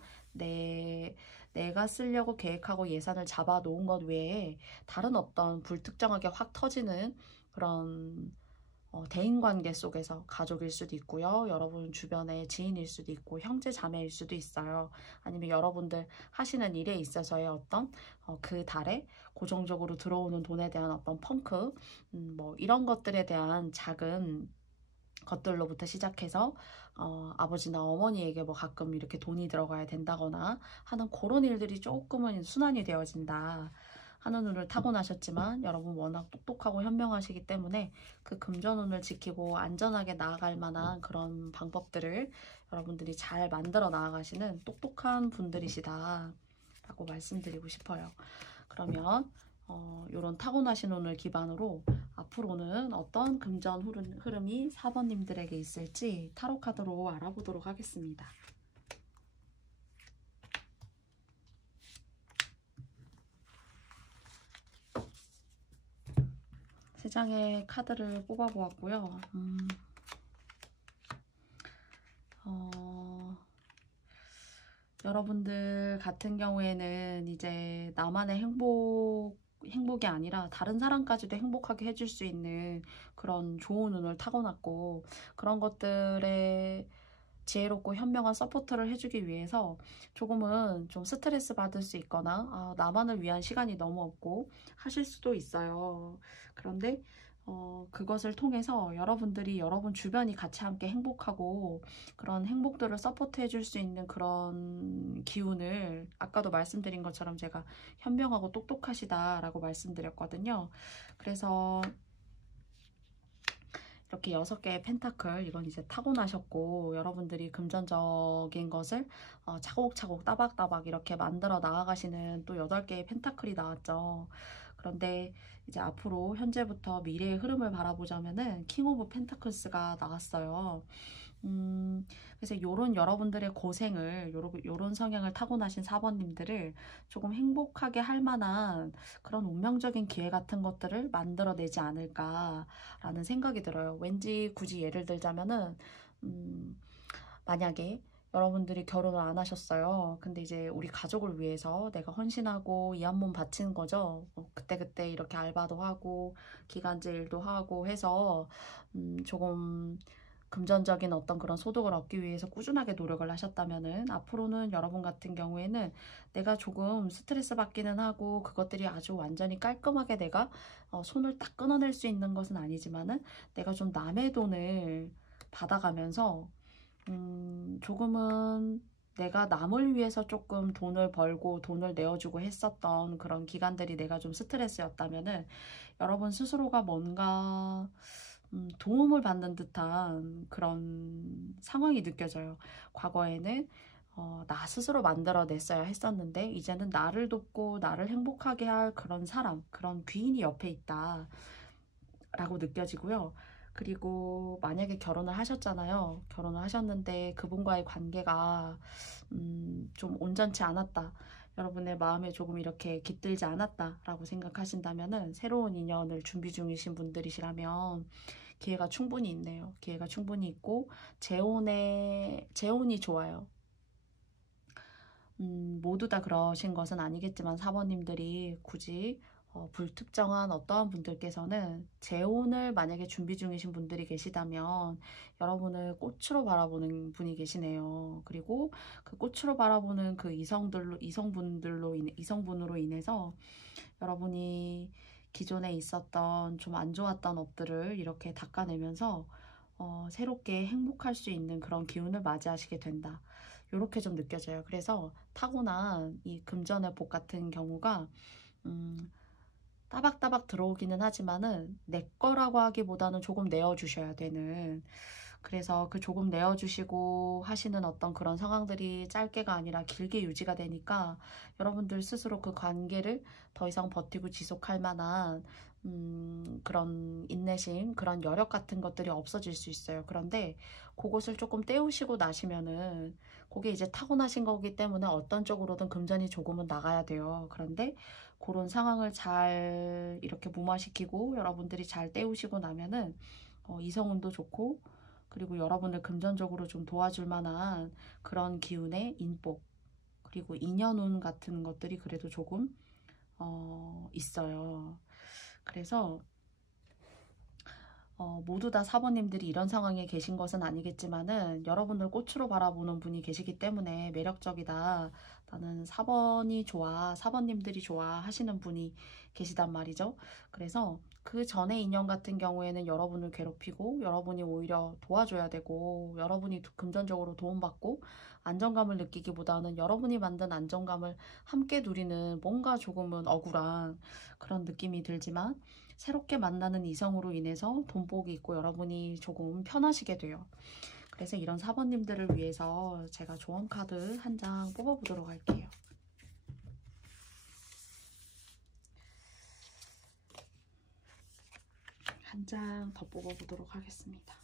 내가 쓰려고 계획하고 예산을 잡아 놓은 것 외에 다른 어떤 불특정하게 확 터지는 그런 대인관계 속에서 가족일 수도 있고요. 여러분 주변의 지인일 수도 있고 형제 자매일 수도 있어요. 아니면 여러분들 하시는 일에 있어서의 어떤 그 달에 고정적으로 들어오는 돈에 대한 어떤 펑크 뭐 이런 것들에 대한 작은 것들로부터 시작해서 아버지나 어머니에게 뭐 가끔 이렇게 돈이 들어가야 된다거나 하는 그런 일들이 조금은 순환이 되어진다 하는 운을 타고나셨지만 여러분 워낙 똑똑하고 현명하시기 때문에 그 금전운을 지키고 안전하게 나아갈 만한 그런 방법들을 여러분들이 잘 만들어 나아가시는 똑똑한 분들이시다 라고 말씀드리고 싶어요. 그러면 이런 타고나신 운을 기반으로 앞으로는 어떤 금전 흐름이 4번님들에게 있을지 타로 카드로 알아보도록 하겠습니다. 세 장의 카드를 뽑아보았고요. 여러분들 같은 경우에는 이제 나만의 행복이 아니라 다른 사람까지도 행복하게 해줄 수 있는 그런 좋은 운을 타고났고 그런 것들에 지혜롭고 현명한 서포트를 해주기 위해서 조금은 좀 스트레스 받을 수 있거나 나만을 위한 시간이 너무 없고 하실 수도 있어요. 그런데 그것을 통해서 여러분들이 여러분 주변이 같이 함께 행복하고 그런 행복들을 서포트 해줄 수 있는 그런 기운을 아까도 말씀드린 것처럼 제가 현명하고 똑똑하시다라고 말씀드렸거든요. 그래서 이렇게 6개의 펜타클 이건 이제 타고나셨고 여러분들이 금전적인 것을 차곡차곡 따박따박 이렇게 만들어 나아가시는 또 8개의 펜타클이 나왔죠. 그런데 이제 앞으로 현재부터 미래의 흐름을 바라보자면은 킹 오브 펜타클스가 나왔어요. 그래서 요런 여러분들의 고생을 요런 성향을 타고나신 4번님들을 조금 행복하게 할 만한 그런 운명적인 기회 같은 것들을 만들어내지 않을까라는 생각이 들어요. 왠지 굳이 예를 들자면은 만약에 여러분들이 결혼을 안 하셨어요. 근데 이제 우리 가족을 위해서 내가 헌신하고 이 한 몸 바치는 거죠. 그때그때 이렇게 알바도 하고 기간제 일도 하고 해서 조금 금전적인 어떤 그런 소득을 얻기 위해서 꾸준하게 노력을 하셨다면은 앞으로는 여러분 같은 경우에는 내가 조금 스트레스 받기는 하고 그것들이 아주 완전히 깔끔하게 내가 손을 딱 끊어낼 수 있는 것은 아니지만은 내가 좀 남의 돈을 받아가면서 조금은 내가 남을 위해서 조금 돈을 벌고 돈을 내어주고 했었던 그런 기간들이 내가 좀 스트레스였다면은 여러분 스스로가 뭔가 도움을 받는 듯한 그런 상황이 느껴져요. 과거에는 나 스스로 만들어냈어야 했었는데 이제는 나를 돕고 나를 행복하게 할 그런 사람, 그런 귀인이 옆에 있다 라고 느껴지고요. 그리고 만약에 결혼을 하셨잖아요. 결혼을 하셨는데 그분과의 관계가 좀 온전치 않았다. 여러분의 마음에 조금 이렇게 깃들지 않았다라고 생각하신다면은 새로운 인연을 준비 중이신 분들이시라면 기회가 충분히 있네요. 기회가 충분히 있고 재혼이 좋아요. 모두 다 그러신 것은 아니겠지만 사모님들이 굳이 불특정한 어떠한 분들께서는 재혼을 만약에 준비 중이신 분들이 계시다면 여러분을 꽃으로 바라보는 분이 계시네요. 그리고 그 꽃으로 바라보는 그 이성분으로 인해서 여러분이 기존에 있었던 좀 안 좋았던 업들을 이렇게 닦아내면서 새롭게 행복할 수 있는 그런 기운을 맞이하시게 된다. 이렇게 좀 느껴져요. 그래서 타고난 이 금전의 복 같은 경우가 따박따박 들어오기는 하지만은 내 거라고 하기보다는 조금 내어주셔야 되는, 그래서 그 조금 내어주시고 하시는 어떤 그런 상황들이 짧게가 아니라 길게 유지가 되니까 여러분들 스스로 그 관계를 더 이상 버티고 지속할 만한 그런 인내심, 그런 여력 같은 것들이 없어질 수 있어요. 그런데 그것을 조금 때우시고 나시면은 그게 이제 타고나신 거기 때문에 어떤 쪽으로든 금전이 조금은 나가야 돼요. 그런데 그런 상황을 잘 이렇게 무마시키고 여러분들이 잘 때우시고 나면은 이성운도 좋고, 그리고 여러분을 금전적으로 좀 도와줄 만한 그런 기운의 인복, 그리고 인연운 같은 것들이 그래도 조금 있어요. 그래서 모두 다 사번님들이 이런 상황에 계신 것은 아니겠지만은 여러분들 꽃으로 바라보는 분이 계시기 때문에 매력적이다. 나는 4번이 좋아, 4번님들이 좋아 하시는 분이 계시단 말이죠. 그래서 그 전의 인연 같은 경우에는 여러분을 괴롭히고 여러분이 오히려 도와줘야 되고 여러분이 금전적으로 도움받고 안정감을 느끼기보다는 여러분이 만든 안정감을 함께 누리는 뭔가 조금은 억울한 그런 느낌이 들지만 새롭게 만나는 이성으로 인해서 돈복이 있고 여러분이 조금 편하시게 돼요. 그래서 이런 사번님들을 위해서 제가 조언 카드 한 장 뽑아보도록 할게요. 한 장 더 뽑아보도록 하겠습니다.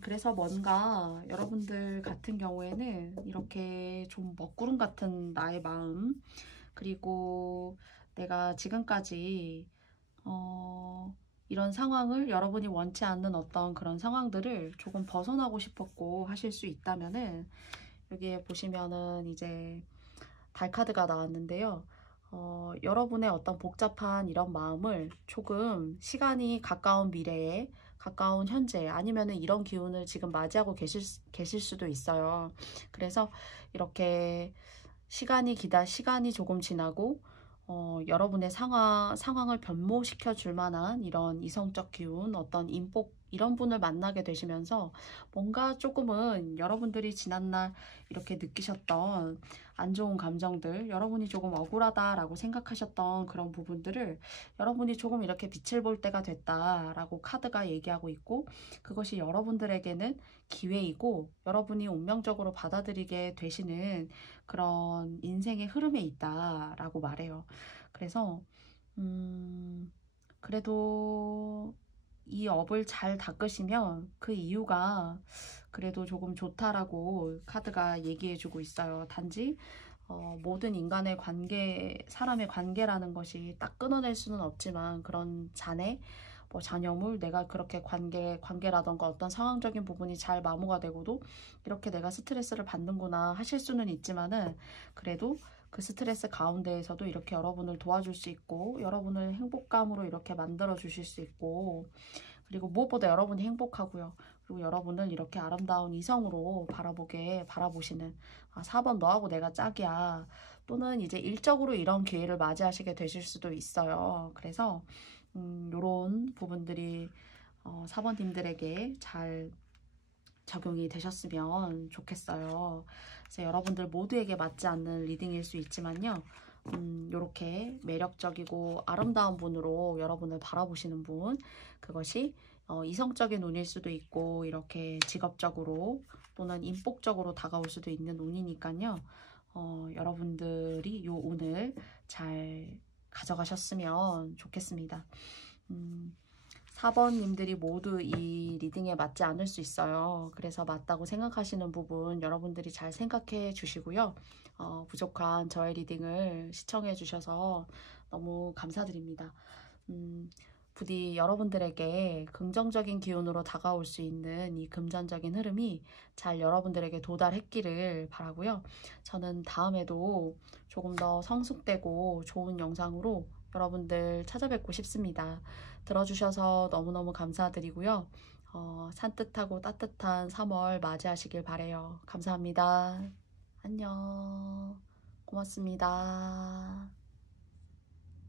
그래서 뭔가 여러분들 같은 경우에는 이렇게 좀 먹구름 같은 나의 마음, 그리고 내가 지금까지 이런 상황을 여러분이 원치 않는 어떤 그런 상황들을 조금 벗어나고 싶었고 하실 수 있다면은 여기에 보시면은 이제 달 카드가 나왔는데요. 여러분의 어떤 복잡한 이런 마음을 조금 시간이 가까운 미래에, 가까운 현재, 아니면은 이런 기운을 지금 맞이하고 계실 수도 있어요. 그래서 이렇게 시간이 조금 지나고 여러분의 상황을 변모시켜 줄 만한 이런 이성적 기운, 어떤 인복, 이런 분을 만나게 되시면서 뭔가 조금은 여러분들이 지난날 이렇게 느끼셨던 안 좋은 감정들, 여러분이 조금 억울하다라고 생각하셨던 그런 부분들을 여러분이 조금 이렇게 빛을 볼 때가 됐다라고 카드가 얘기하고 있고, 그것이 여러분들에게는 기회이고 여러분이 운명적으로 받아들이게 되시는 그런 인생의 흐름에 있다라고 말해요. 그래서 그래도 이 업을 잘 닦으시면 그 이유가 그래도 조금 좋다라고 카드가 얘기해주고 있어요. 단지 모든 인간의 관계, 사람의 관계라는 것이 딱 끊어낼 수는 없지만 그런 잔해, 뭐 잔여물, 내가 그렇게 관계라던가 어떤 상황적인 부분이 잘 마무가 되고도 이렇게 내가 스트레스를 받는구나 하실 수는 있지만은 그래도 그 스트레스 가운데에서도 이렇게 여러분을 도와줄 수 있고 여러분을 행복감으로 이렇게 만들어 주실 수 있고, 그리고 무엇보다 여러분이 행복하고요. 그리고 여러분을 이렇게 아름다운 이성으로 바라보시는 4번 너하고 내가 짝이야. 또는 이제 일적으로 이런 기회를 맞이하시게 되실 수도 있어요. 그래서 요런 부분들이 4번님들에게 잘 적용이 되셨으면 좋겠어요. 그래서 여러분들 모두에게 맞지 않는 리딩일 수 있지만요. 이렇게 매력적이고 아름다운 분으로 여러분을 바라보시는 분, 그것이 이성적인 운일 수도 있고 이렇게 직업적으로 또는 인복적으로 다가올 수도 있는 운이니까요. 여러분들이 이 운을 잘 가져가셨으면 좋겠습니다. 4번님들이 모두 이 리딩에 맞지 않을 수 있어요. 그래서 맞다고 생각하시는 부분 여러분들이 잘 생각해 주시고요. 부족한 저의 리딩을 시청해 주셔서 너무 감사드립니다. 부디 여러분들에게 긍정적인 기운으로 다가올 수 있는 이 금전적인 흐름이 잘 여러분들에게 도달했기를 바라고요. 저는 다음에도 조금 더 성숙되고 좋은 영상으로 여러분들 찾아뵙고 싶습니다. 들어주셔서 너무너무 감사드리고요. 산뜻하고 따뜻한 3월 맞이하시길 바래요. 감사합니다. 안녕. 고맙습니다.